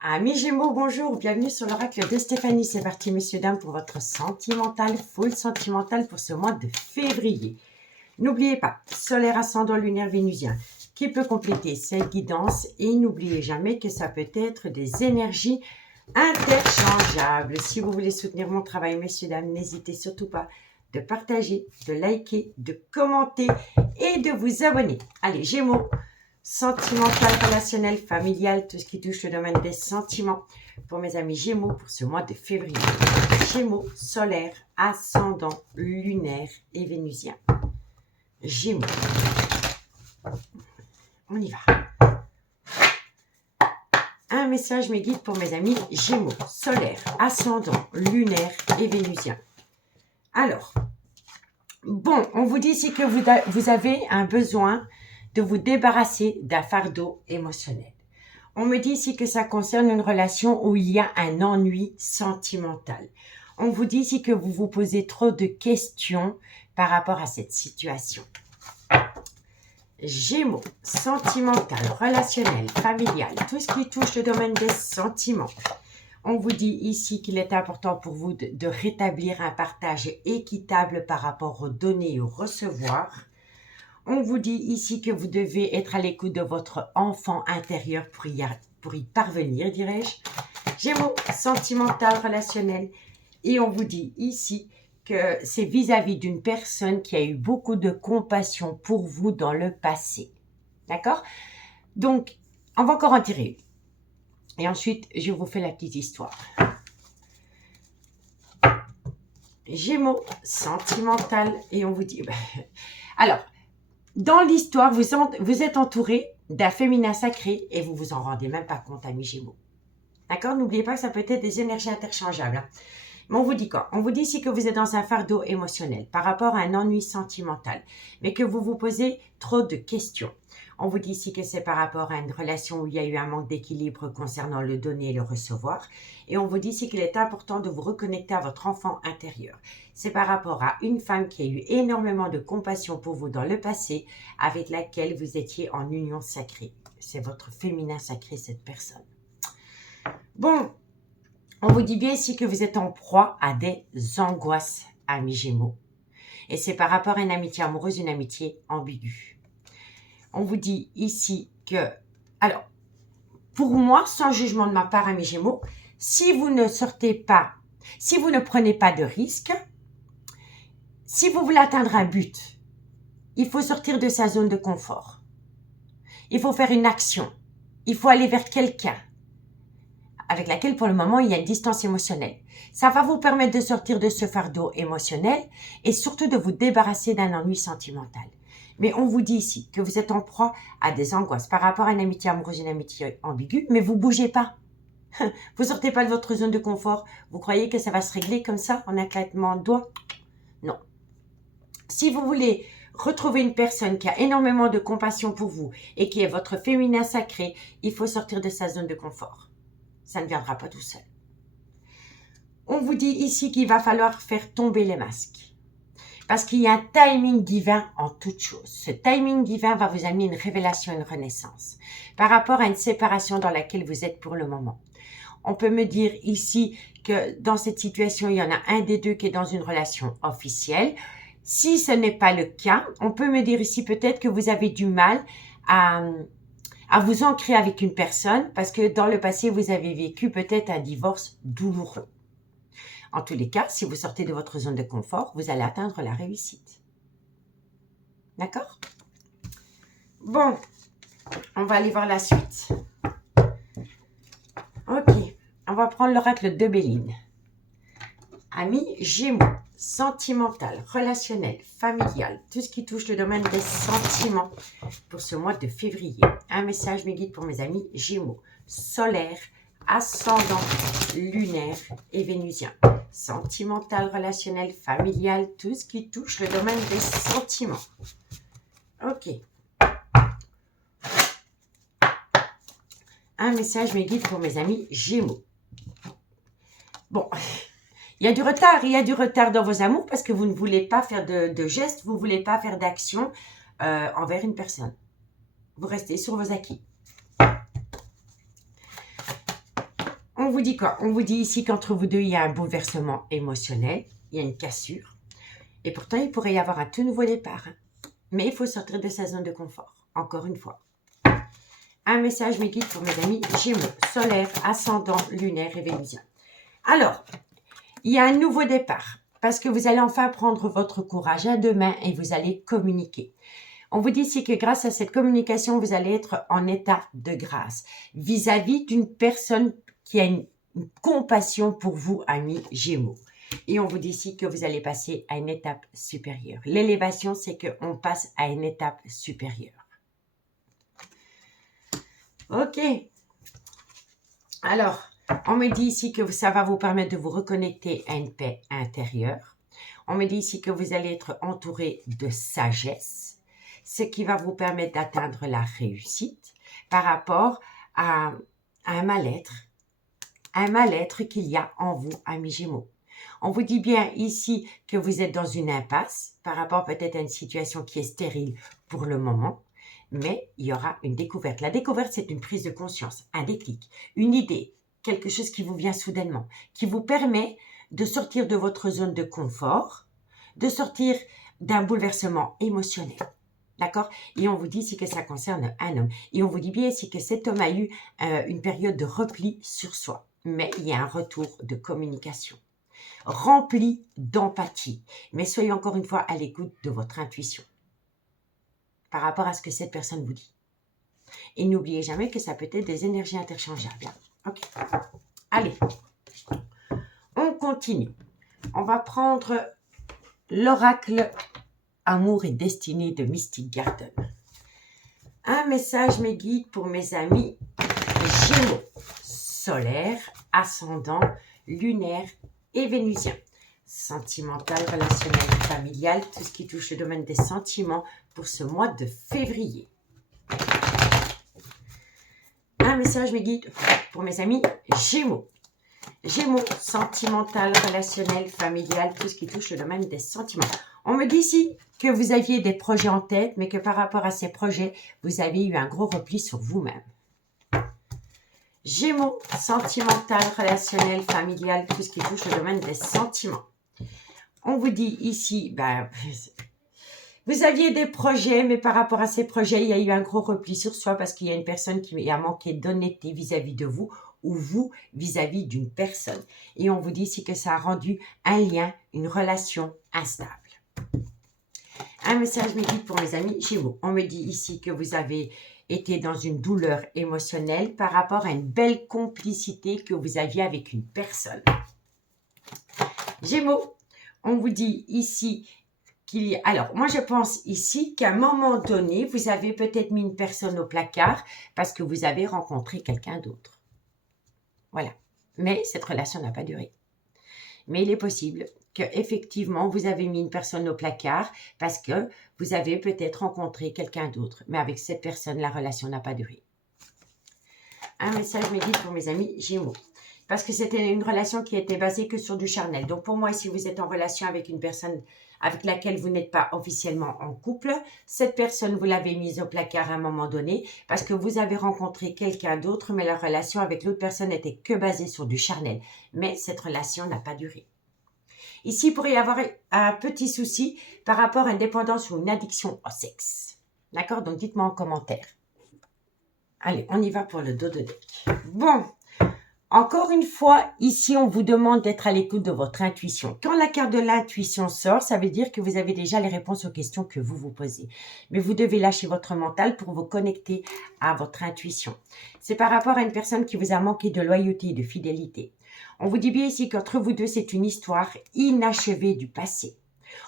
Amis Gémeaux, bonjour, bienvenue sur l'oracle de Stéphanie. C'est parti, messieurs, dames, pour votre sentimental, full sentimental pour ce mois de février. N'oubliez pas, solaire, ascendant, lunaire, vénusien, qui peut compléter cette guidance. Et n'oubliez jamais que ça peut être des énergies interchangeables. Si vous voulez soutenir mon travail, messieurs, dames, n'hésitez surtout pas de partager, de liker, de commenter et de vous abonner. Allez, Gémeaux. Sentimental, relationnel, familial, tout ce qui touche le domaine des sentiments. Pour mes amis Gémeaux, pour ce mois de février. Gémeaux, solaire, ascendant, lunaire et vénusien. Gémeaux. On y va. Un message me guide pour mes amis Gémeaux, solaire, ascendant, lunaire et vénusien. Alors, bon, on vous dit ici que vous avez un besoin de vous débarrasser d'un fardeau émotionnel. On me dit ici que ça concerne une relation où il y a un ennui sentimental. On vous dit ici que vous vous posez trop de questions par rapport à cette situation. Gémeaux, sentimental, relationnel, familial, tout ce qui touche le domaine des sentiments. On vous dit ici qu'il est important pour vous de rétablir un partage équitable par rapport aux données et au recevoir. On vous dit ici que vous devez être à l'écoute de votre enfant intérieur pour y parvenir, dirais-je. Gémeaux, sentimental, relationnel. Et on vous dit ici que c'est vis-à-vis d'une personne qui a eu beaucoup de compassion pour vous dans le passé. D'accord? Donc, on va encore en tirer une. Et ensuite, je vous fais la petite histoire. Gémeaux, sentimental. Et on vous dit... alors... dans l'histoire, vous êtes entouré d'un féminin sacré et vous vous en rendez même pas compte, amis Gémeaux. D'accord? N'oubliez pas que ça peut être des énergies interchangeables. Hein. Mais on vous dit quoi? On vous dit ici que vous êtes dans un fardeau émotionnel par rapport à un ennui sentimental, mais que vous vous posez trop de questions. On vous dit ici que c'est par rapport à une relation où il y a eu un manque d'équilibre concernant le donner et le recevoir. Et on vous dit ici qu'il est important de vous reconnecter à votre enfant intérieur. C'est par rapport à une femme qui a eu énormément de compassion pour vous dans le passé, avec laquelle vous étiez en union sacrée. C'est votre féminin sacré, cette personne. Bon, on vous dit bien ici que vous êtes en proie à des angoisses, amis Gémeaux. Et c'est par rapport à une amitié amoureuse, une amitié ambiguë. On vous dit ici que... alors, pour moi, sans jugement de ma part, amis Gémeaux, si vous ne sortez pas, si vous ne prenez pas de risques, si vous voulez atteindre un but, il faut sortir de sa zone de confort. Il faut faire une action. Il faut aller vers quelqu'un avec laquelle, pour le moment, il y a une distance émotionnelle. Ça va vous permettre de sortir de ce fardeau émotionnel et surtout de vous débarrasser d'un ennui sentimental. Mais on vous dit ici que vous êtes en proie à des angoisses par rapport à une amitié amoureuse, une amitié ambiguë, mais vous ne bougez pas. Vous ne sortez pas de votre zone de confort. Vous croyez que ça va se régler comme ça, en un claquement de doigts? Non. Si vous voulez retrouver une personne qui a énormément de compassion pour vous et qui est votre féminin sacré, il faut sortir de sa zone de confort. Ça ne viendra pas tout seul. On vous dit ici qu'il va falloir faire tomber les masques. Parce qu'il y a un timing divin en toute chose. Ce timing divin va vous amener une révélation, une renaissance. Par rapport à une séparation dans laquelle vous êtes pour le moment. On peut me dire ici que dans cette situation, il y en a un des deux qui est dans une relation officielle. Si ce n'est pas le cas, on peut me dire ici peut-être que vous avez du mal à vous ancrer avec une personne parce que dans le passé, vous avez vécu peut-être un divorce douloureux. En tous les cas, si vous sortez de votre zone de confort, vous allez atteindre la réussite. D'accord? Bon, on va aller voir la suite. Ok, on va prendre l'oracle de Béline. Amis Gémeaux, sentimental, relationnel, familial, tout ce qui touche le domaine des sentiments pour ce mois de février. Un message me guide pour mes amis Gémeaux, solaire, ascendant, lunaire et vénusien. Sentimental, relationnel, familial, tout ce qui touche le domaine des sentiments. Ok. Un message me guide pour mes amis Gémeaux. Bon, il y a du retard dans vos amours parce que vous ne voulez pas faire de gestes, vous ne voulez pas faire d'action envers une personne. Vous restez sur vos acquis. On vous dit quoi? On vous dit ici qu'entre vous deux, il y a un bouleversement émotionnel, il y a une cassure. Et pourtant, il pourrait y avoir un tout nouveau départ. Hein. Mais il faut sortir de sa zone de confort, encore une fois. Un message me guide pour mes amis Gémeaux, solaire, ascendant, lunaire et vénusien. Alors, il y a un nouveau départ parce que vous allez enfin prendre votre courage à deux mains et vous allez communiquer. On vous dit ici que grâce à cette communication, vous allez être en état de grâce vis-à-vis d'une personne qui a une compassion pour vous, amis Gémeaux. Et on vous dit ici que vous allez passer à une étape supérieure. L'élévation, c'est qu'on passe à une étape supérieure. Ok. Alors, on me dit ici que ça va vous permettre de vous reconnecter à une paix intérieure. On me dit ici que vous allez être entouré de sagesse, ce qui va vous permettre d'atteindre la réussite par rapport à un mal-être qu'il y a en vous, amis Gémeaux. On vous dit bien ici que vous êtes dans une impasse par rapport peut-être à une situation qui est stérile pour le moment, mais il y aura une découverte. La découverte, c'est une prise de conscience, un déclic, une idée, quelque chose qui vous vient soudainement, qui vous permet de sortir de votre zone de confort, de sortir d'un bouleversement émotionnel. D'accord? Et on vous dit ici que ça concerne un homme. Et on vous dit bien ici que cet homme a eu une période de repli sur soi. Mais il y a un retour de communication rempli d'empathie. Mais soyez encore une fois à l'écoute de votre intuition par rapport à ce que cette personne vous dit. Et n'oubliez jamais que ça peut être des énergies interchangeables. Ok. Allez, on continue. On va prendre l'oracle Amour et destinée de Mystic Garden. Un message me guide pour mes amis Gémeaux, solaire, ascendant, lunaire et vénusien. Sentimental, relationnel, familial, tout ce qui touche le domaine des sentiments pour ce mois de février. Un message me guide pour mes amis Gémeaux. Gémeaux, sentimental, relationnel, familial, tout ce qui touche le domaine des sentiments. On me dit ici que vous aviez des projets en tête, mais que par rapport à ces projets, vous avez eu un gros repli sur vous-même. Gémeaux, sentimental, relationnel, familial, tout ce qui touche le domaine des sentiments. On vous dit ici, vous aviez des projets, mais par rapport à ces projets, il y a eu un gros repli sur soi parce qu'il y a une personne qui a manqué d'honnêteté vis-à-vis de vous ou vous vis-à-vis d'une personne. Et on vous dit ici que ça a rendu un lien, une relation instable. Un message me guide pour mes amis Gémeaux. On me dit ici que vous avez été dans une douleur émotionnelle par rapport à une belle complicité que vous aviez avec une personne. Gémeaux, on vous dit ici qu'il y a... Alors, moi je pense ici qu'à un moment donné, vous avez peut-être mis une personne au placard parce que vous avez rencontré quelqu'un d'autre. Voilà. Mais cette relation n'a pas duré. Mais il est possible qu'effectivement, vous avez mis une personne au placard parce que vous avez peut-être rencontré quelqu'un d'autre. Mais avec cette personne, la relation n'a pas duré. Un message me guide pour mes amis Gémeaux. Parce que c'était une relation qui était basée que sur du charnel. Donc pour moi, si vous êtes en relation avec une personne avec laquelle vous n'êtes pas officiellement en couple, cette personne, vous l'avez mise au placard à un moment donné parce que vous avez rencontré quelqu'un d'autre, mais la relation avec l'autre personne n'était que basée sur du charnel. Mais cette relation n'a pas duré. Ici, il pourrait y avoir un petit souci par rapport à une dépendance ou une addiction au sexe. D'accord? Donc, dites-moi en commentaire. Allez, on y va pour le dos de deck. Bon, encore une fois, ici, on vous demande d'être à l'écoute de votre intuition. Quand la carte de l'intuition sort, ça veut dire que vous avez déjà les réponses aux questions que vous vous posez. Mais vous devez lâcher votre mental pour vous connecter à votre intuition. C'est par rapport à une personne qui vous a manqué de loyauté et de fidélité. On vous dit bien ici qu'entre vous deux, c'est une histoire inachevée du passé.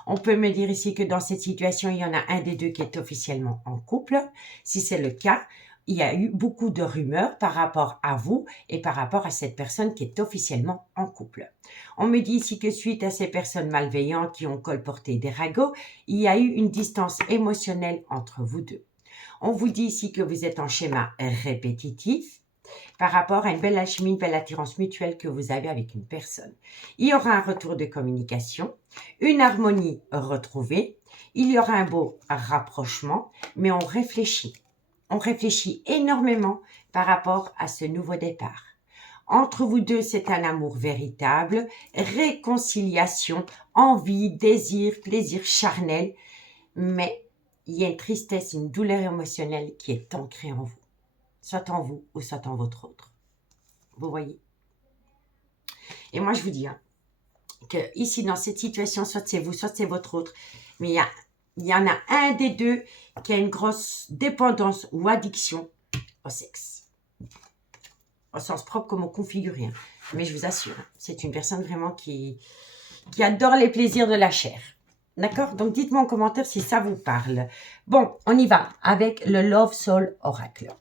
On peut me dire ici que dans cette situation, il y en a un des deux qui est officiellement en couple. Si c'est le cas, il y a eu beaucoup de rumeurs par rapport à vous et par rapport à cette personne qui est officiellement en couple. On me dit ici que suite à ces personnes malveillantes qui ont colporté des ragots, il y a eu une distance émotionnelle entre vous deux. On vous dit ici que vous êtes en schéma répétitif par rapport à une belle alchimie, une belle attirance mutuelle que vous avez avec une personne. Il y aura un retour de communication, une harmonie retrouvée, il y aura un beau rapprochement, mais on réfléchit. On réfléchit énormément par rapport à ce nouveau départ. Entre vous deux, c'est un amour véritable, réconciliation, envie, désir, plaisir charnel, mais il y a une tristesse, une douleur émotionnelle qui est ancrée en vous, soit en vous ou soit en votre autre. Vous voyez? Et moi, je vous dis que ici, dans cette situation, soit c'est vous, soit c'est votre autre, mais il y en a un des deux qui a une grosse dépendance ou addiction au sexe. Au sens propre comme au configuré. Mais je vous assure, c'est une personne vraiment qui adore les plaisirs de la chair. D'accord? Donc, dites-moi en commentaire si ça vous parle. Bon, on y va avec le Love Soul Oracle.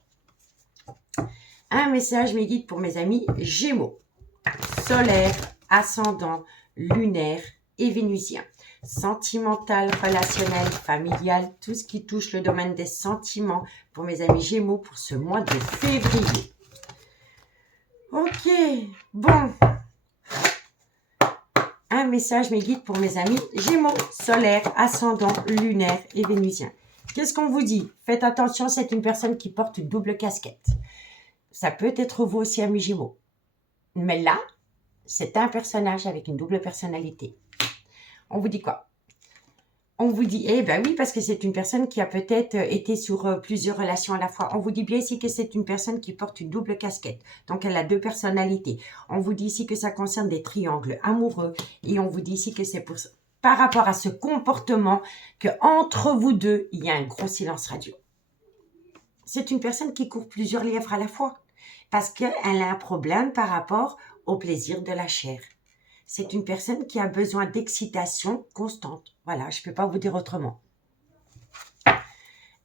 Un message, mes guides, pour mes amis Gémeaux. Solaire, ascendant, lunaire et vénusien. Sentimental, relationnel, familial, tout ce qui touche le domaine des sentiments pour mes amis Gémeaux pour ce mois de février. Ok, bon. Un message, mes guides, pour mes amis Gémeaux, solaire, ascendant, lunaire et vénusien. Qu'est-ce qu'on vous dit? Faites attention, c'est une personne qui porte une double casquette. Ça peut être vous aussi, amis Gémeaux. Mais là, c'est un personnage avec une double personnalité. On vous dit quoi? On vous dit, eh ben oui, parce que c'est une personne qui a peut-être été sur plusieurs relations à la fois. On vous dit bien ici que c'est une personne qui porte une double casquette. Donc, elle a deux personnalités. On vous dit ici que ça concerne des triangles amoureux. Et on vous dit ici que c'est par rapport à ce comportement que entre vous deux, il y a un gros silence radio. C'est une personne qui court plusieurs lièvres à la fois. Parce qu'elle a un problème par rapport au plaisir de la chair. C'est une personne qui a besoin d'excitation constante. Voilà, je ne peux pas vous dire autrement.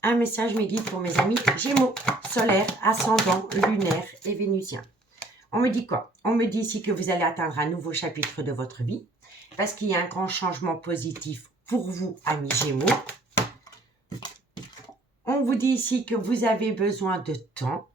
Un message, mes guides, pour mes amis Gémeaux, solaire, ascendant, lunaire et vénusien. On me dit quoi? On me dit ici que vous allez atteindre un nouveau chapitre de votre vie parce qu'il y a un grand changement positif pour vous, amis Gémeaux. On vous dit ici que vous avez besoin de temps.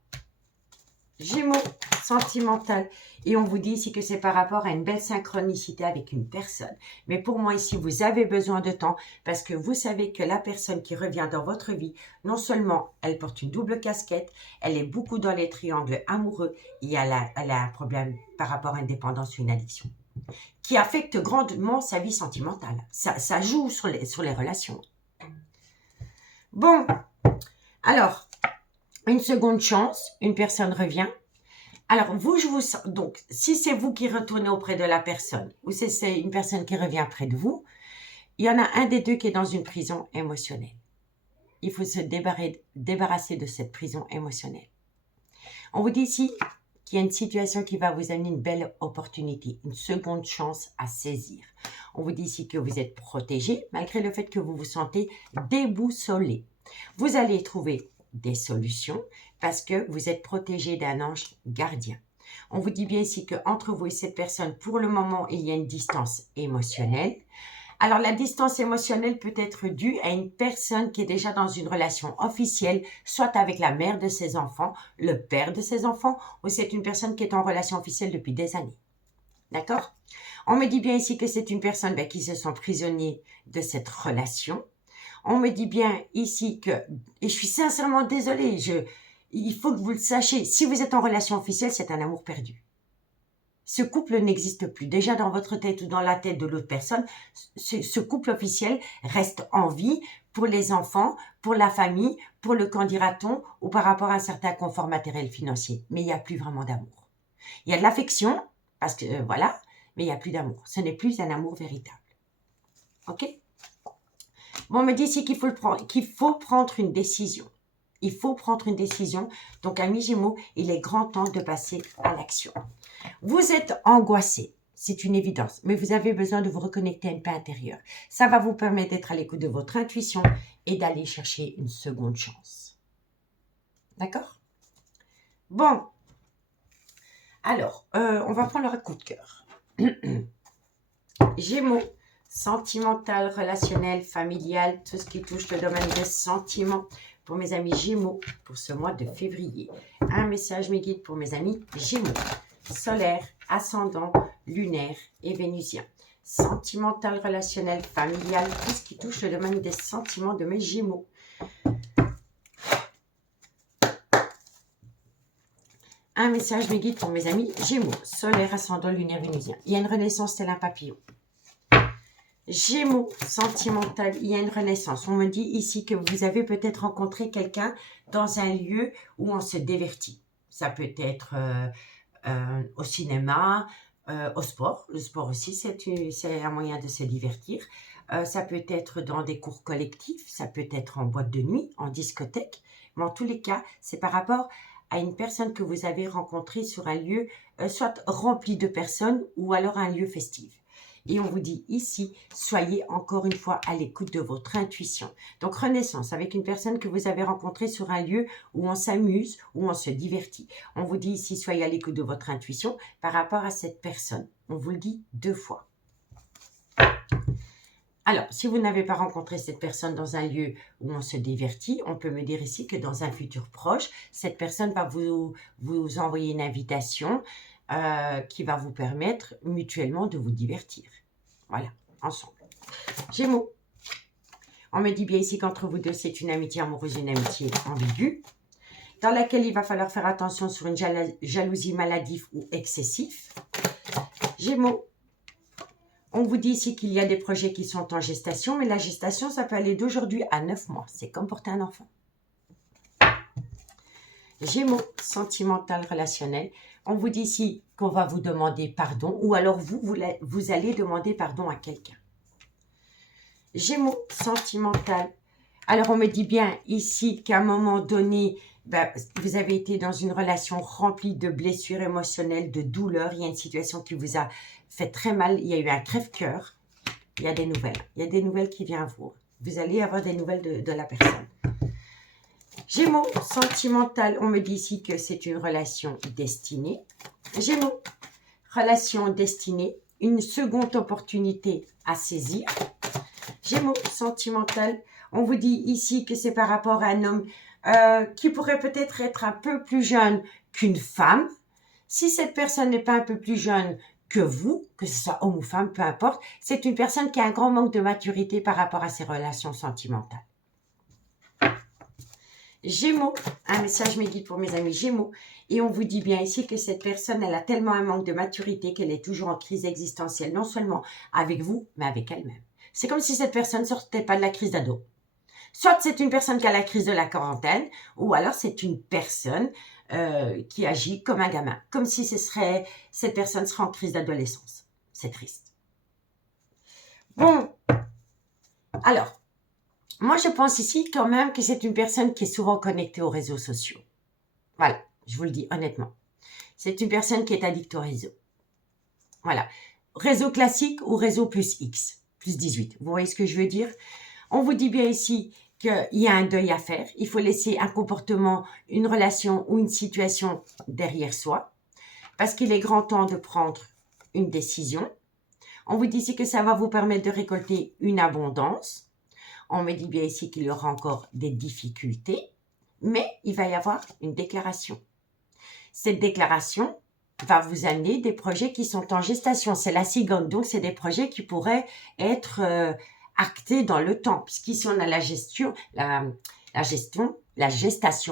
Gémeaux, sentimental. Et on vous dit ici que c'est par rapport à une belle synchronicité avec une personne. Mais pour moi ici, vous avez besoin de temps parce que vous savez que la personne qui revient dans votre vie, non seulement elle porte une double casquette, elle est beaucoup dans les triangles amoureux et elle a un problème par rapport à une dépendance ou une addiction qui affecte grandement sa vie sentimentale. Ça joue sur les relations. Bon, alors, une seconde chance, une personne revient. Alors, vous, donc, si c'est vous qui retournez auprès de la personne, ou si c'est une personne qui revient près de vous, il y en a un des deux qui est dans une prison émotionnelle. Il faut se débarrasser de cette prison émotionnelle. On vous dit ici qu'il y a une situation qui va vous amener une belle opportunité, une seconde chance à saisir. On vous dit ici que vous êtes protégé, malgré le fait que vous vous sentez déboussolé. Vous allez trouver des solutions parce que vous êtes protégé d'un ange gardien. On vous dit bien ici qu'entre vous et cette personne, pour le moment, il y a une distance émotionnelle. Alors, la distance émotionnelle peut être due à une personne qui est déjà dans une relation officielle, soit avec la mère de ses enfants, le père de ses enfants, ou c'est une personne qui est en relation officielle depuis des années. D'accord? On me dit bien ici que c'est une personne qui se sent prisonnier de cette relation. On me dit bien ici que, et je suis sincèrement désolée, il faut que vous le sachiez, si vous êtes en relation officielle, c'est un amour perdu. Ce couple n'existe plus. Déjà dans votre tête ou dans la tête de l'autre personne, ce couple officiel reste en vie pour les enfants, pour la famille, pour le candidaton ou par rapport à un certain confort matériel financier. Mais il n'y a plus vraiment d'amour. Il y a de l'affection, parce que voilà, mais il n'y a plus d'amour. Ce n'est plus un amour véritable. Ok? Bon, on me dit ici qu'il faut prendre une décision. Il faut prendre une décision. Donc, amis Gémeaux, il est grand temps de passer à l'action. Vous êtes angoissé, c'est une évidence, mais vous avez besoin de vous reconnecter à une paix intérieure. Ça va vous permettre d'être à l'écoute de votre intuition et d'aller chercher une seconde chance. D'accord? Bon. Alors, on va prendre le coup de cœur. Gémeaux. Sentimental, relationnel, familial, tout ce qui touche le domaine des sentiments pour mes amis Gémeaux pour ce mois de février. Un message, mes guides, pour mes amis Gémeaux. Solaire, ascendant, lunaire et vénusien. Sentimental, relationnel, familial, tout ce qui touche le domaine des sentiments de mes Gémeaux. un message, mes guides pour mes amis Gémeaux, solaire, ascendant, lunaire, vénusien. Il y a une renaissance tel un papillon. Gémeaux, sentimental, il y a une renaissance. On me dit ici que vous avez peut-être rencontré quelqu'un dans un lieu où on se divertit. Ça peut être au cinéma, au sport. Le sport aussi, c'est un moyen de se divertir. Ça peut être dans des cours collectifs, ça peut être en boîte de nuit, en discothèque. Mais en tous les cas, c'est par rapport à une personne que vous avez rencontrée sur un lieu, soit rempli de personnes ou alors un lieu festif. Et on vous dit ici, soyez encore une fois à l'écoute de votre intuition. Donc, renaissance avec une personne que vous avez rencontrée sur un lieu où on s'amuse, où on se divertit. On vous dit ici, soyez à l'écoute de votre intuition par rapport à cette personne. On vous le dit 2 fois. Alors, si vous n'avez pas rencontré cette personne dans un lieu où on se divertit, on peut me dire ici que dans un futur proche, cette personne va vous envoyer une invitation qui va vous permettre mutuellement de vous divertir. Voilà, ensemble. Gémeaux. On me dit bien ici qu'entre vous deux, c'est une amitié amoureuse, une amitié ambiguë, dans laquelle il va falloir faire attention sur une jalousie maladive ou excessive. Gémeaux. On vous dit ici qu'il y a des projets qui sont en gestation, mais la gestation, ça peut aller d'aujourd'hui à 9 mois. C'est comme porter un enfant. Gémeaux, sentimental, relationnel. On vous dit ici qu'on va vous demander pardon, ou alors vous allez demander pardon à quelqu'un. Gémeaux, sentimental. Alors, on me dit bien ici qu'à un moment donné, vous avez été dans une relation remplie de blessures émotionnelles, de douleurs. Il y a une situation qui vous a fait très mal. Il y a eu un crève-cœur. Il y a des nouvelles. Il y a des nouvelles qui viennent vous. Vous allez avoir des nouvelles de la personne. Gémeaux, sentimental. On me dit ici que c'est une relation destinée. Gémeaux, relation destinée. Une seconde opportunité à saisir. Gémeaux, sentimental. On vous dit ici que c'est par rapport à un homme qui pourrait peut-être être un peu plus jeune qu'une femme. Si cette personne n'est pas un peu plus jeune que vous, que ce soit homme ou femme, peu importe, c'est une personne qui a un grand manque de maturité par rapport à ses relations sentimentales. Gémeaux, un message mes guides pour mes amis Gémeaux. Et on vous dit bien ici que cette personne, elle a tellement un manque de maturité qu'elle est toujours en crise existentielle, non seulement avec vous, mais avec elle-même. C'est comme si cette personne ne sortait pas de la crise d'ado. Soit c'est une personne qui a la crise de la quarantaine, ou alors c'est une personne qui agit comme un gamin. Comme si cette personne serait en crise d'adolescence. C'est triste. Bon, alors, moi je pense ici quand même que c'est une personne qui est souvent connectée aux réseaux sociaux. Voilà, je vous le dis honnêtement. C'est une personne qui est addicte au réseau. Voilà, réseau classique ou réseau plus X, plus 18. Vous voyez ce que je veux dire ? On vous dit bien ici qu'il y a un deuil à faire. Il faut laisser un comportement, une relation ou une situation derrière soi. Parce qu'il est grand temps de prendre une décision. On vous dit ici que ça va vous permettre de récolter une abondance. On me dit bien ici qu'il y aura encore des difficultés. Mais il va y avoir une déclaration. Cette déclaration va vous amener des projets qui sont en gestation. C'est la cigogne. Donc, c'est des projets qui pourraient être actés dans le temps. Puisqu'ici, on a la gestation,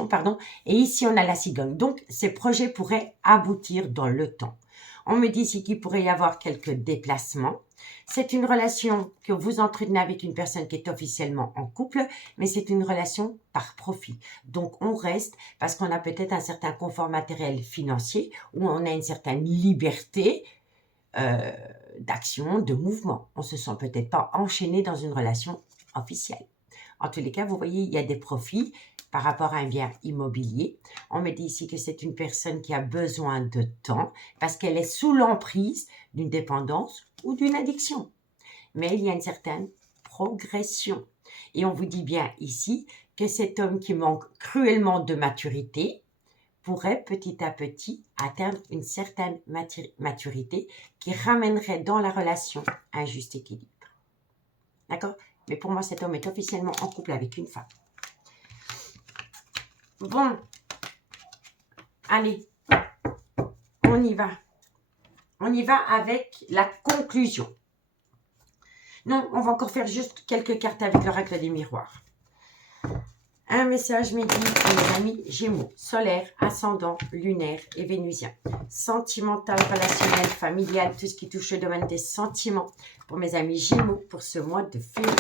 pardon. Et ici, on a la cigogne. Donc, ces projets pourraient aboutir dans le temps. On me dit ici qu'il pourrait y avoir quelques déplacements. C'est une relation que vous entretenez avec une personne qui est officiellement en couple, mais c'est une relation par profit. Donc, on reste parce qu'on a peut-être un certain confort matériel financier ou on a une certaine liberté d'action, de mouvement. On ne se sent peut-être pas enchaîné dans une relation officielle. En tous les cas, vous voyez, il y a des profits par rapport à un bien immobilier. On me dit ici que c'est une personne qui a besoin de temps parce qu'elle est sous l'emprise d'une dépendance ou d'une addiction. Mais il y a une certaine progression. Et on vous dit bien ici que cet homme qui manque cruellement de maturité pourrait petit à petit atteindre une certaine maturité qui ramènerait dans la relation un juste équilibre. D'accord ? Mais pour moi, cet homme est officiellement en couple avec une femme. Bon, allez, on y va. On y va avec la conclusion. Non, on va encore faire juste quelques cartes avec l'oracle des miroirs. Un message midi pour mes amis Gémeaux, solaire, ascendant, lunaire et vénusien. Sentimental, relationnel, familial, tout ce qui touche le domaine des sentiments pour mes amis Gémeaux pour ce mois de février.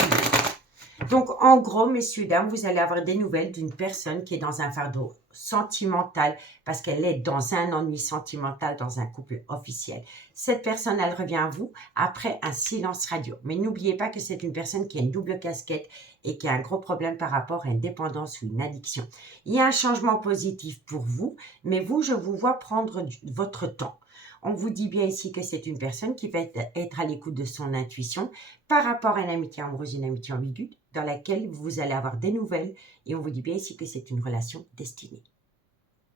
Donc, en gros, messieurs, dames, vous allez avoir des nouvelles d'une personne qui est dans un fardeau sentimental parce qu'elle est dans un ennui sentimental dans un couple officiel. Cette personne, elle revient à vous après un silence radio. Mais n'oubliez pas que c'est une personne qui a une double casquette et qui a un gros problème par rapport à une dépendance ou une addiction. Il y a un changement positif pour vous, mais vous, je vous vois prendre votre temps. On vous dit bien ici que c'est une personne qui va être à l'écoute de son intuition par rapport à une amitié amoureuse, une amitié ambiguë, dans laquelle vous allez avoir des nouvelles. Et on vous dit bien ici que c'est une relation destinée.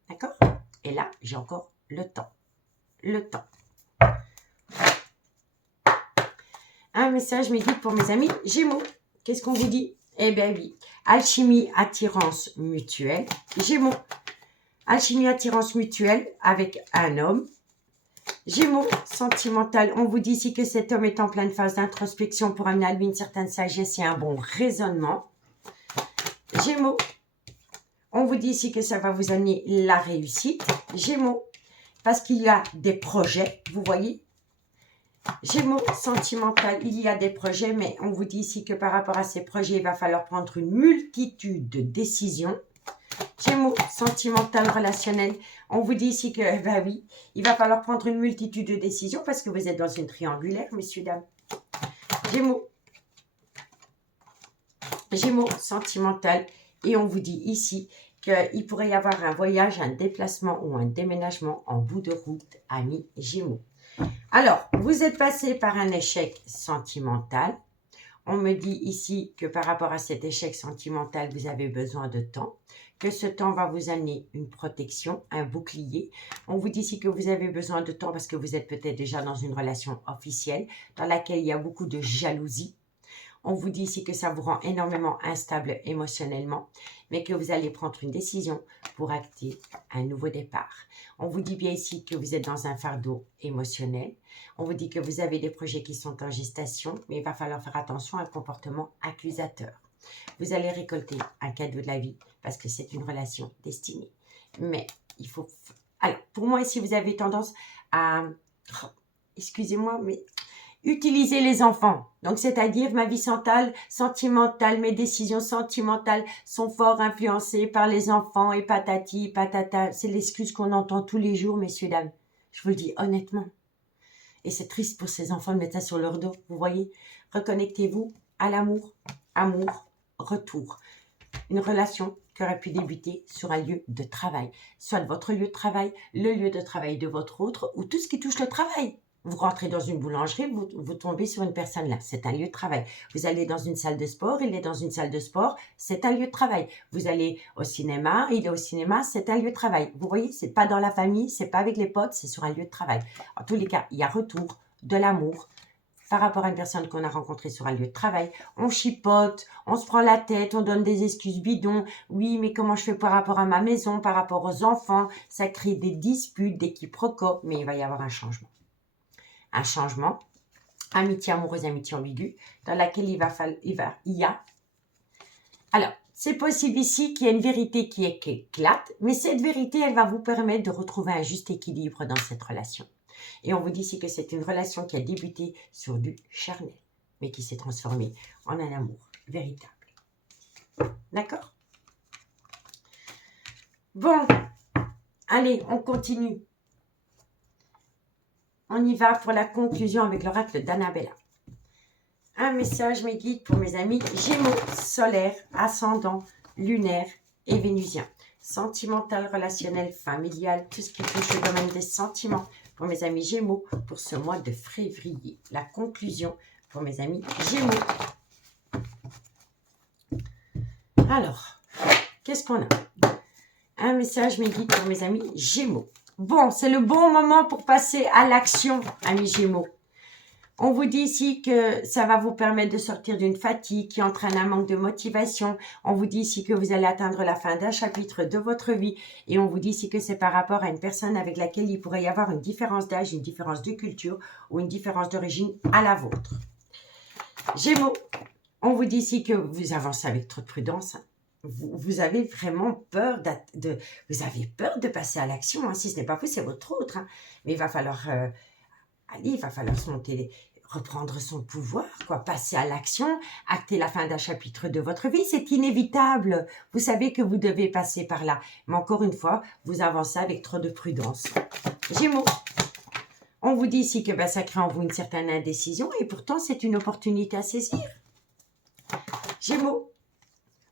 D'accord? Et là, j'ai encore le temps. Le temps. Un message midi pour mes amis Gémeaux. Qu'est-ce qu'on vous dit? Eh bien oui. Alchimie, attirance mutuelle. Gémeaux. Alchimie, attirance mutuelle avec un homme. Gémeaux, sentimental, on vous dit ici que cet homme est en pleine phase d'introspection pour amener à lui une certaine sagesse et un bon raisonnement. Gémeaux, on vous dit ici que ça va vous amener la réussite. Gémeaux, parce qu'il y a des projets, vous voyez. Gémeaux, sentimental, il y a des projets, mais on vous dit ici que par rapport à ces projets, il va falloir prendre une multitude de décisions. Gémeaux, sentimental, relationnel. On vous dit ici que, bah oui, il va falloir prendre une multitude de décisions parce que vous êtes dans une triangulaire, messieurs, dames. Gémeaux. Gémeaux, sentimental. Et on vous dit ici qu'il pourrait y avoir un voyage, un déplacement ou un déménagement en bout de route, amis Gémeaux. Alors, vous êtes passé par un échec sentimental. On me dit ici que par rapport à cet échec sentimental, vous avez besoin de temps, que ce temps va vous amener une protection, un bouclier. On vous dit ici que vous avez besoin de temps parce que vous êtes peut-être déjà dans une relation officielle dans laquelle il y a beaucoup de jalousie. On vous dit ici que ça vous rend énormément instable émotionnellement, mais que vous allez prendre une décision pour acter un nouveau départ. On vous dit bien ici que vous êtes dans un fardeau émotionnel. On vous dit que vous avez des projets qui sont en gestation, mais il va falloir faire attention à un comportement accusateur. Vous allez récolter un cadeau de la vie parce que c'est une relation destinée. Mais il faut... Alors, pour moi, ici, vous avez tendance à... Excusez-moi, mais... Utiliser les enfants, donc c'est-à-dire ma vie sentimentale, mes décisions sentimentales sont fort influencées par les enfants et patati, patata. C'est l'excuse qu'on entend tous les jours, messieurs, dames. Je vous le dis honnêtement. Et c'est triste pour ces enfants de mettre ça sur leur dos, vous voyez. Reconnectez-vous à l'amour, amour, retour. Une relation qui aurait pu débuter sur un lieu de travail. Soit votre lieu de travail, le lieu de travail de votre autre ou tout ce qui touche le travail. Vous rentrez dans une boulangerie, vous tombez sur une personne là, c'est un lieu de travail. Vous allez dans une salle de sport, il est dans une salle de sport, c'est un lieu de travail. Vous allez au cinéma, il est au cinéma, c'est un lieu de travail. Vous voyez, c'est pas dans la famille, c'est pas avec les potes, c'est sur un lieu de travail. En tous les cas, il y a retour de l'amour par rapport à une personne qu'on a rencontrée sur un lieu de travail. On chipote, on se prend la tête, on donne des excuses bidons. Oui, mais comment je fais par rapport à ma maison, par rapport aux enfants? Ça crée des disputes, des quiproquos, mais il va y avoir un changement. Un changement, amitié amoureuse, amitié ambiguë, dans laquelle il y a. Alors, c'est possible ici qu'il y ait une vérité qui éclate, mais cette vérité, elle va vous permettre de retrouver un juste équilibre dans cette relation. Et on vous dit ici que c'est une relation qui a débuté sur du charnel, mais qui s'est transformée en un amour véritable. D'accord? Bon, allez, on continue. On y va pour la conclusion avec l'oracle d'Annabella. Un message, mes guides, pour mes amis Gémeaux, solaire, ascendant, lunaire et vénusien. Sentimental, relationnel, familial, tout ce qui touche le domaine des sentiments pour mes amis Gémeaux pour ce mois de février. La conclusion pour mes amis Gémeaux. Alors, qu'est-ce qu'on a? Un message, mes guides, pour mes amis Gémeaux. Bon, c'est le bon moment pour passer à l'action, amis Gémeaux. On vous dit ici que ça va vous permettre de sortir d'une fatigue qui entraîne un manque de motivation. On vous dit ici que vous allez atteindre la fin d'un chapitre de votre vie. Et on vous dit ici que c'est par rapport à une personne avec laquelle il pourrait y avoir une différence d'âge, une différence de culture ou une différence d'origine à la vôtre. Gémeaux, on vous dit ici que vous avancez avec trop de prudence. vous avez vraiment peur vous avez peur de passer à l'action. Hein. Si ce n'est pas vous, c'est votre autre. Hein. Mais il va falloir aller, il va falloir reprendre son pouvoir, quoi, passer à l'action, acter la fin d'un chapitre de votre vie. C'est inévitable. Vous savez que vous devez passer par là. Mais encore une fois, vous avancez avec trop de prudence. Gémeaux. On vous dit ici que ça crée en vous une certaine indécision et pourtant c'est une opportunité à saisir. Gémeaux.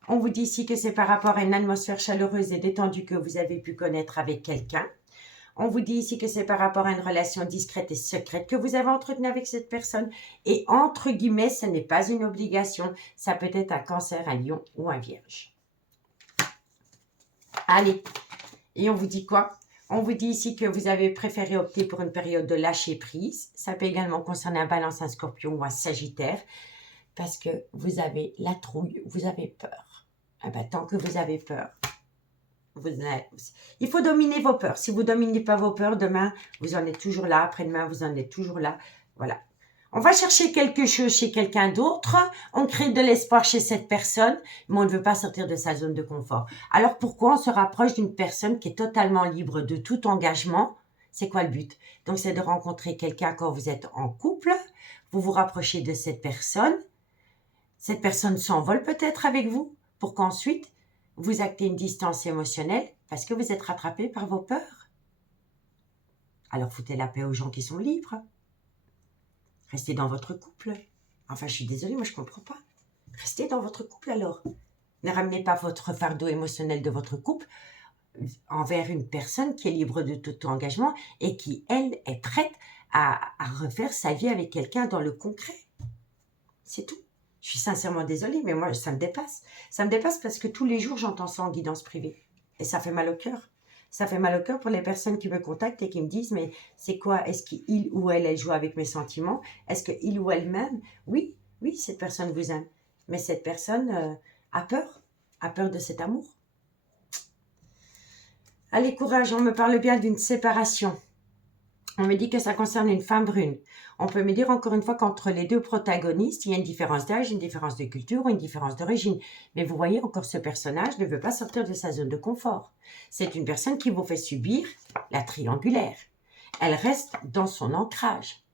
On vous dit ici que c'est par rapport à une atmosphère chaleureuse et détendue que vous avez pu connaître avec quelqu'un. On vous dit ici que c'est par rapport à une relation discrète et secrète que vous avez entretenue avec cette personne. Et entre guillemets, ce n'est pas une obligation. Ça peut être un Cancer, un Lion ou un Vierge. Allez, et on vous dit quoi? On vous dit ici que vous avez préféré opter pour une période de lâcher prise. Ça peut également concerner un Balance, un Scorpion ou un Sagittaire. Parce que vous avez la trouille, vous avez peur. Eh bien, tant que vous avez peur, il faut dominer vos peurs. Si vous ne dominez pas vos peurs, demain, vous en êtes toujours là. Après-demain, vous en êtes toujours là. Voilà. On va chercher quelque chose chez quelqu'un d'autre. On crée de l'espoir chez cette personne, mais on ne veut pas sortir de sa zone de confort. Alors, pourquoi on se rapproche d'une personne qui est totalement libre de tout engagement? C'est quoi le but? Donc, c'est de rencontrer quelqu'un quand vous êtes en couple. Vous vous rapprochez de cette personne. Cette personne s'envole peut-être avec vous pour qu'ensuite, vous actez une distance émotionnelle parce que vous êtes rattrapé par vos peurs. Alors, foutez la paix aux gens qui sont libres. Restez dans votre couple. Enfin, je suis désolée, moi je ne comprends pas. Restez dans votre couple alors. Ne ramenez pas votre fardeau émotionnel de votre couple envers une personne qui est libre de tout engagement et qui, elle, est prête à refaire sa vie avec quelqu'un dans le concret. C'est tout. Je suis sincèrement désolée, mais moi, ça me dépasse. Ça me dépasse parce que tous les jours, j'entends ça en guidance privée. Et ça fait mal au cœur. Ça fait mal au cœur pour les personnes qui me contactent et qui me disent « Mais c'est quoi? Est-ce qu'il ou elle joue avec mes sentiments? Est-ce qu'il ou elle m'aime ?» Oui, cette personne vous aime. Mais cette personne a peur de cet amour. Allez, courage, on me parle bien d'une séparation. On me dit que ça concerne une femme brune. On peut me dire encore une fois qu'entre les deux protagonistes, il y a une différence d'âge, une différence de culture ou une différence d'origine. Mais vous voyez, encore ce personnage ne veut pas sortir de sa zone de confort. C'est une personne qui vous fait subir la triangulaire. Elle reste dans son ancrage.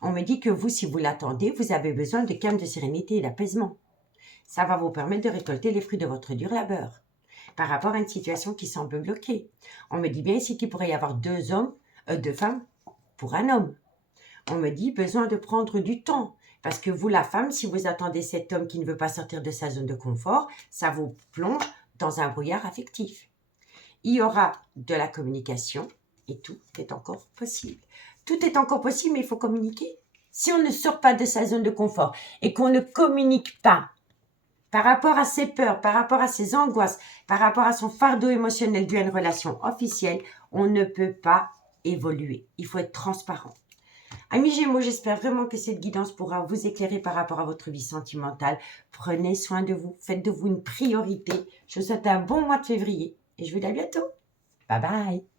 On me dit que vous, si vous l'attendez, vous avez besoin de calme, de sérénité et d'apaisement. Ça va vous permettre de récolter les fruits de votre dur labeur par rapport à une situation qui semble bloquée. On me dit bien ici qu'il pourrait y avoir deux femmes pour un homme. On me dit besoin de prendre du temps. Parce que vous, la femme, si vous attendez cet homme qui ne veut pas sortir de sa zone de confort, ça vous plonge dans un brouillard affectif. Il y aura de la communication et tout est encore possible. Tout est encore possible, mais il faut communiquer. Si on ne sort pas de sa zone de confort et qu'on ne communique pas par rapport à ses peurs, par rapport à ses angoisses, par rapport à son fardeau émotionnel dû à une relation officielle, on ne peut pas évoluer. Il faut être transparent. Amis Gémeaux, j'espère vraiment que cette guidance pourra vous éclairer par rapport à votre vie sentimentale. Prenez soin de vous, faites de vous une priorité. Je vous souhaite un bon mois de février et je vous dis à bientôt. Bye bye.